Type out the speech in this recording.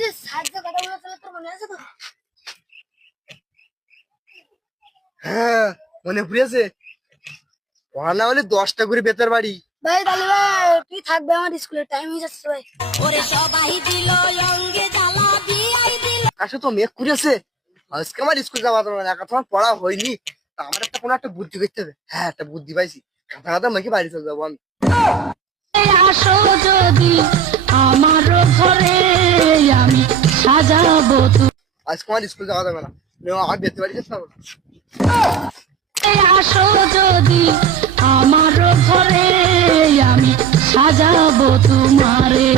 যে সাহায্য কথা বলে তাহলে তোর মনে আছে তো? হ্যাঁ, মনে পড়েছে। পড়া হলে 10টা করে বেতার বাড়ি। ভাই তাহলে ভাই তুই থাকবে, আমার স্কুলের টাইম হয়ে যাচ্ছে ভাই। ওরে সবাই দিল অঙ্গে জ্বালা বিয়াই দিল। আকাশে তো মেঘ করেছে, আজকে আমার স্কুল যাওয়া যাবে না, এখন আমার পড়া হয়নি। তা আমার একটা কোনো একটা বুদ্ধি করতে হবে। হ্যাঁ, একটা বুদ্ধি পাইছি। কাঁথা কাঁথা মেখে বাড়ি চলে যাবো আমি। আসো যদি আমার ঘরে আমি সাজাবো তুমি। আজকে আমার স্কুল যাওয়া যাবে না, আমার বেতার বাড়ি যেতে হবে না। আসো যদি আমার ঘরে আমি সাজাবো তোমারে।